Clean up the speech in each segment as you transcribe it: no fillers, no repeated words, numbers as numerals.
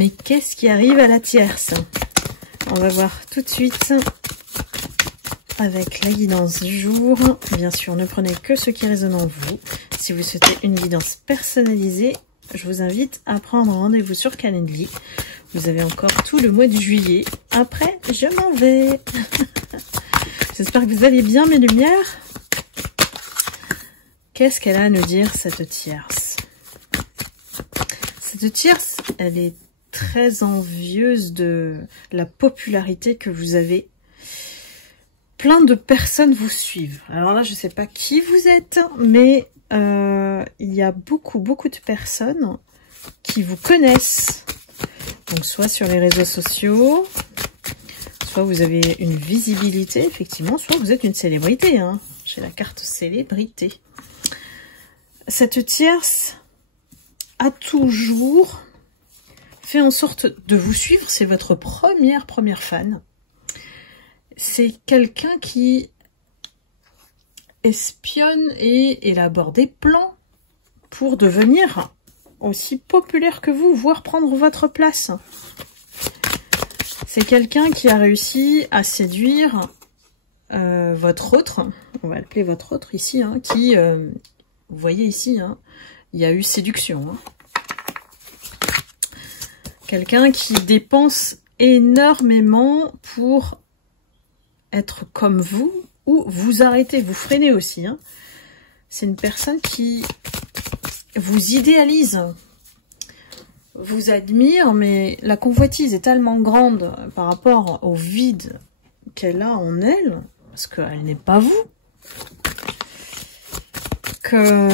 Mais qu'est-ce qui arrive à la tierce? On va voir tout de suite avec la guidance du jour. Bien sûr, ne prenez que ce qui résonne en vous. Si vous souhaitez une guidance personnalisée, je vous invite à prendre rendez-vous sur Calendly. Vous avez encore tout le mois de juillet. Après, je m'en vais. J'espère que vous allez bien, mes lumières. Qu'est-ce qu'elle a à nous dire, cette tierce? Cette tierce, elle est très envieuse de la popularité que vous avez. Plein de personnes vous suivent. Alors là, je ne sais pas qui vous êtes, mais il y a beaucoup de personnes qui vous connaissent. Donc soit sur les réseaux sociaux, soit vous avez une visibilité, effectivement, soit vous êtes une célébrité. Hein. J'ai la carte célébrité. Cette tierce a toujours fait en sorte de vous suivre. C'est votre première fan. C'est quelqu'un qui espionne et élabore des plans pour devenir aussi populaire que vous, voire prendre votre place. C'est quelqu'un qui a réussi à séduire votre autre, on va l'appeler votre autre ici, hein, qui, vous voyez ici, hein, il y a eu séduction. Hein. Quelqu'un qui dépense énormément pour être comme vous, ou vous arrêtez, vous freinez aussi. Hein. C'est une personne qui vous idéalise, vous admire, mais la convoitise est tellement grande par rapport au vide qu'elle a en elle, parce qu'elle n'est pas vous, que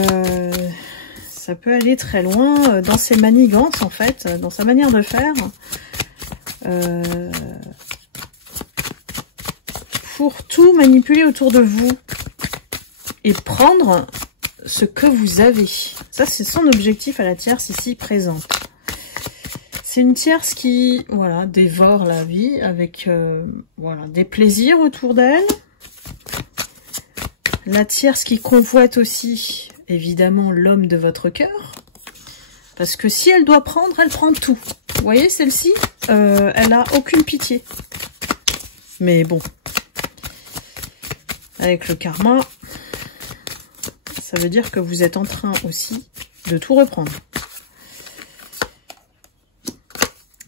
ça peut aller très loin dans ses manigances, en fait, dans sa manière de faire, pour tout manipuler autour de vous et prendre ce que vous avez. Ça, c'est son objectif à la tierce ici présente. C'est une tierce qui, voilà, dévore la vie avec, voilà, des plaisirs autour d'elle. La tierce qui convoite aussi, évidemment, l'homme de votre cœur. Parce que si elle doit prendre, elle prend tout. Vous voyez, celle-ci, elle a aucune pitié. Mais bon, avec le karma, ça veut dire que vous êtes en train aussi de tout reprendre.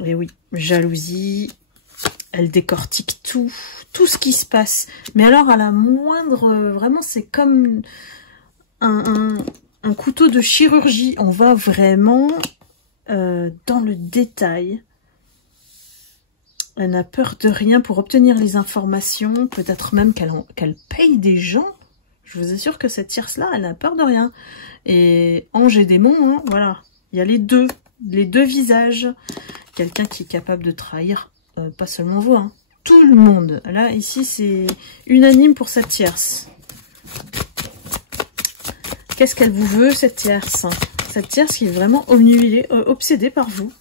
Et oui, jalousie, elle décortique tout ce qui se passe. Mais alors à la moindre, vraiment c'est comme un couteau de chirurgie. On va vraiment dans le détail. Elle n'a peur de rien pour obtenir les informations. Peut-être même qu'elle paye des gens. Je vous assure que cette tierce-là, elle n'a peur de rien. Et ange et démon, hein, voilà. Il y a les deux visages. Quelqu'un qui est capable de trahir, pas seulement vous, hein, tout le monde. Là, ici, c'est unanime pour cette tierce. Qu'est-ce qu'elle vous veut, cette tierce? Cette tierce qui est vraiment obnubilée, obsédée par vous.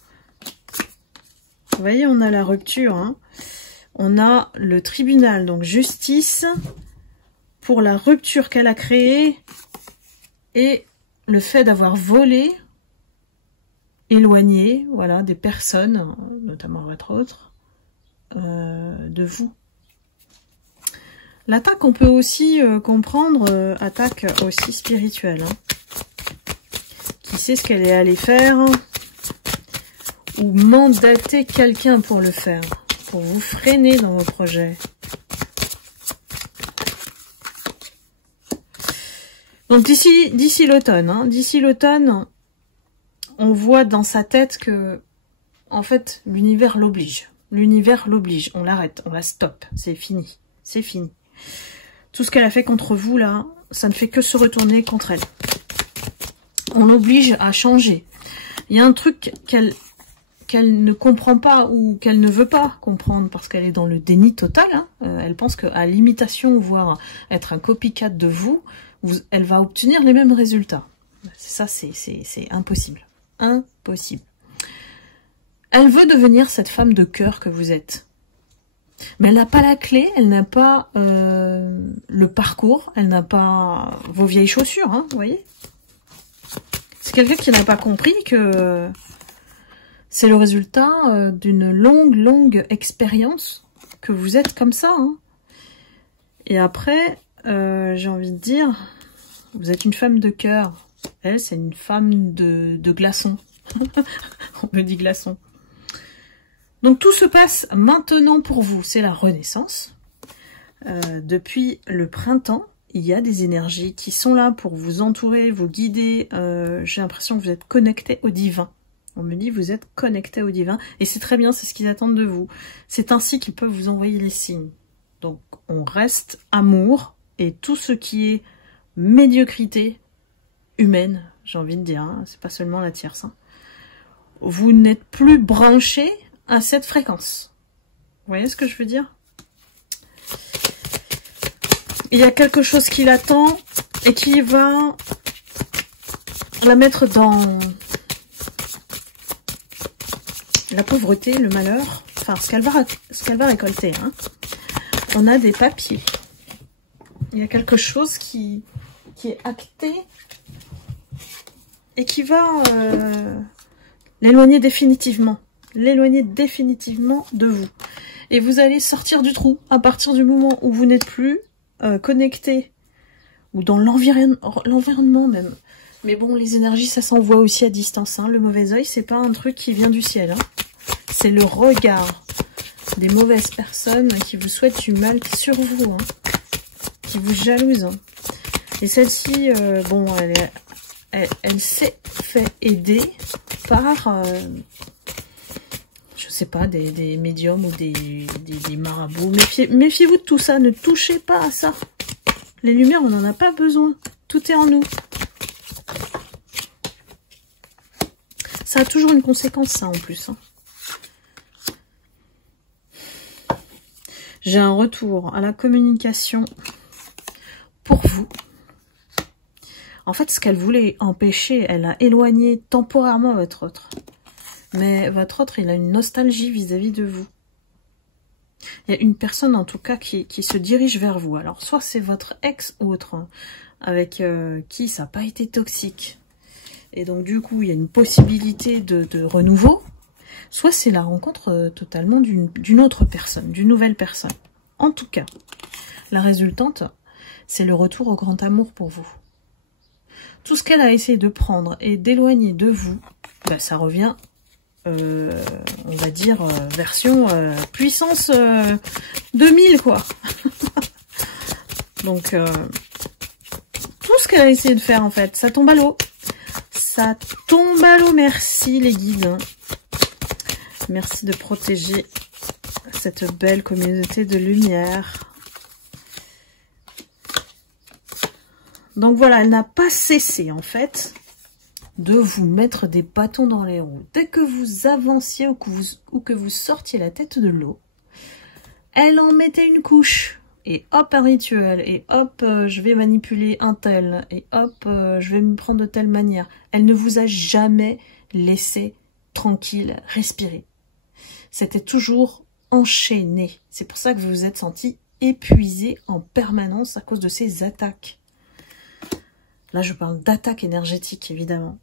Vous voyez, on a la rupture. Hein. On a le tribunal, donc justice, pour la rupture qu'elle a créée et le fait d'avoir volé, éloigné, voilà, des personnes, notamment votre autre, de vous. L'attaque, on peut aussi comprendre, attaque aussi spirituelle. Hein. Qui sait ce qu'elle est allée faire, ou mandater quelqu'un pour le faire, pour vous freiner dans vos projets. Donc d'ici l'automne, hein, d'ici l'automne, on voit dans sa tête que, en fait, l'univers l'oblige. L'univers l'oblige. On l'arrête, on la stoppe. C'est fini. C'est fini. Tout ce qu'elle a fait contre vous, là, ça ne fait que se retourner contre elle. On l'oblige à changer. Il y a un truc qu'elle ne comprend pas ou qu'elle ne veut pas comprendre parce qu'elle est dans le déni total. Hein. Elle pense qu'à l'imitation, voire être un copycat de vous, elle va obtenir les mêmes résultats. Ça, c'est impossible. Impossible. Elle veut devenir cette femme de cœur que vous êtes. Mais elle n'a pas la clé, elle n'a pas le parcours, elle n'a pas vos vieilles chaussures, hein, vous voyez. C'est quelqu'un qui n'a pas compris que C'est le résultat d'une longue expérience que vous êtes comme ça. Hein. Et après, j'ai envie de dire, vous êtes une femme de cœur. Elle, c'est une femme de glaçon. On me dit glaçon. Donc tout se passe maintenant pour vous. C'est la renaissance. Depuis le printemps, il y a des énergies qui sont là pour vous entourer, vous guider. J'ai l'impression que vous êtes connecté au divin. On me dit vous êtes connecté au divin. Et c'est très bien, c'est ce qu'ils attendent de vous. C'est ainsi qu'ils peuvent vous envoyer les signes. Donc on reste amour et tout ce qui est médiocrité humaine, j'ai envie de dire, hein, c'est pas seulement la tierce. Hein. Vous n'êtes plus branché à cette fréquence. Vous voyez ce que je veux dire? Il y a quelque chose qui l'attend et qui va la mettre dans la pauvreté, le malheur, enfin ce qu'elle va récolter. Hein. On a des papiers. Il y a quelque chose qui est acté et qui va l'éloigner définitivement. L'éloigner définitivement de vous. Et vous allez sortir du trou à partir du moment où vous n'êtes plus connecté ou dans l'environnement même. Mais bon, les énergies, ça s'envoie aussi à distance. Hein. Le mauvais œil, c'est pas un truc qui vient du ciel. Hein. C'est le regard des mauvaises personnes qui vous souhaitent du mal sur vous, hein. Qui vous jalousent. Hein. Et celle-ci, bon, elle s'est fait aider par... je sais pas, des médiums ou des marabouts. Méfiez-vous de tout ça, ne touchez pas à ça. Les lumières, on n'en a pas besoin. Tout est en nous. Ça a toujours une conséquence, ça, en plus. Hein. J'ai un retour à la communication pour vous. En fait, ce qu'elle voulait empêcher, elle a éloigné temporairement votre autre. Mais votre autre, il a une nostalgie vis-à-vis de vous. Il y a une personne, en tout cas, qui se dirige vers vous. Alors, soit c'est votre ex ou autre, hein, avec qui ça n'a pas été toxique. Et donc, du coup, il y a une possibilité de renouveau. Soit c'est la rencontre totalement d'une autre personne, d'une nouvelle personne. En tout cas, la résultante, c'est le retour au grand amour pour vous. Tout ce qu'elle a essayé de prendre et d'éloigner de vous, bah, ça revient... on va dire version puissance 2000 quoi. Donc tout ce qu'elle a essayé de faire en fait, ça tombe à l'eau. Ça tombe à l'eau, merci les guides. Hein. Merci de protéger cette belle communauté de lumière. Donc voilà, elle n'a pas cessé en fait de vous mettre des bâtons dans les roues. Dès que vous avanciez ou que vous sortiez la tête de l'eau, elle en mettait une couche. Et hop, un rituel. Et hop, je vais manipuler un tel. Et hop, je vais me prendre de telle manière. Elle ne vous a jamais laissé tranquille, respirer. C'était toujours enchaîné. C'est pour ça que vous vous êtes senti épuisé en permanence à cause de ces attaques. Là, je parle d'attaques énergétiques, évidemment.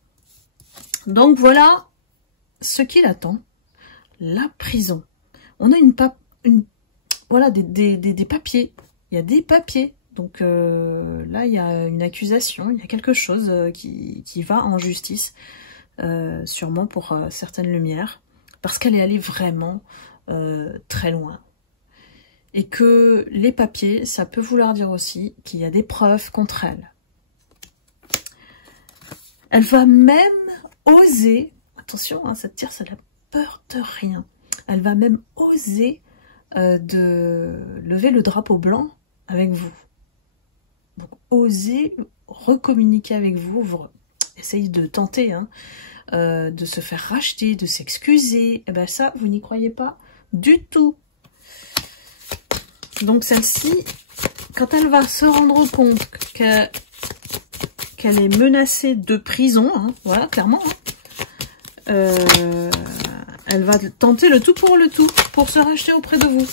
Donc, voilà ce qu'il attend. La prison. On a voilà, des papiers. Il y a des papiers. Donc, là, il y a une accusation. Il y a quelque chose qui va en justice. Sûrement pour certaines lumières. Parce qu'elle est allée vraiment très loin. Et que les papiers, ça peut vouloir dire aussi qu'il y a des preuves contre elle. Elle va même oser, attention, hein, cette tierce, elle a peur de rien. Elle va même oser de lever le drapeau blanc avec vous. Donc, oser recommuniquer avec vous, essayez de tenter, hein, de se faire racheter, de s'excuser. Et ben ça, vous n'y croyez pas du tout. Donc celle-ci, quand elle va se rendre compte qu'elle est menacée de prison, hein, voilà, clairement, hein, elle va tenter le tout pour se racheter auprès de vous.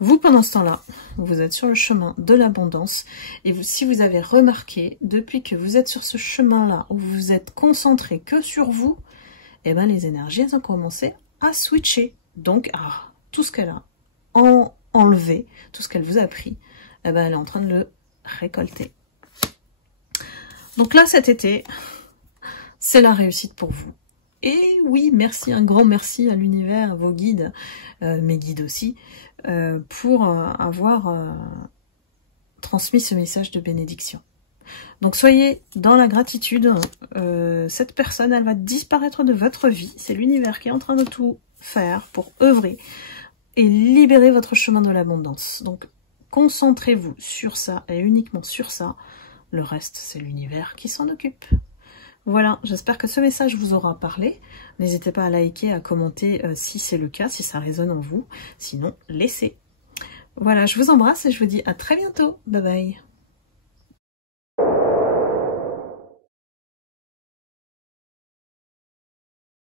Vous, pendant ce temps-là, vous êtes sur le chemin de l'abondance. Et si vous avez remarqué, depuis que vous êtes sur ce chemin-là, où vous êtes concentré que sur vous, eh ben les énergies, elles ont commencé à switcher. Donc, tout ce qu'elle a enlevé, tout ce qu'elle vous a pris, eh ben elle est en train de le récolter. Donc là, cet été, c'est la réussite pour vous. Et oui, merci, un grand merci à l'univers, vos guides, mes guides aussi, pour avoir transmis ce message de bénédiction. Donc soyez dans la gratitude, cette personne, elle va disparaître de votre vie, c'est l'univers qui est en train de tout faire pour œuvrer et libérer votre chemin de l'abondance. Donc concentrez-vous sur ça et uniquement sur ça, le reste c'est l'univers qui s'en occupe. Voilà, j'espère que ce message vous aura parlé. N'hésitez pas à liker, à commenter si c'est le cas, si ça résonne en vous. Sinon, laissez. Voilà, je vous embrasse et je vous dis à très bientôt. Bye bye.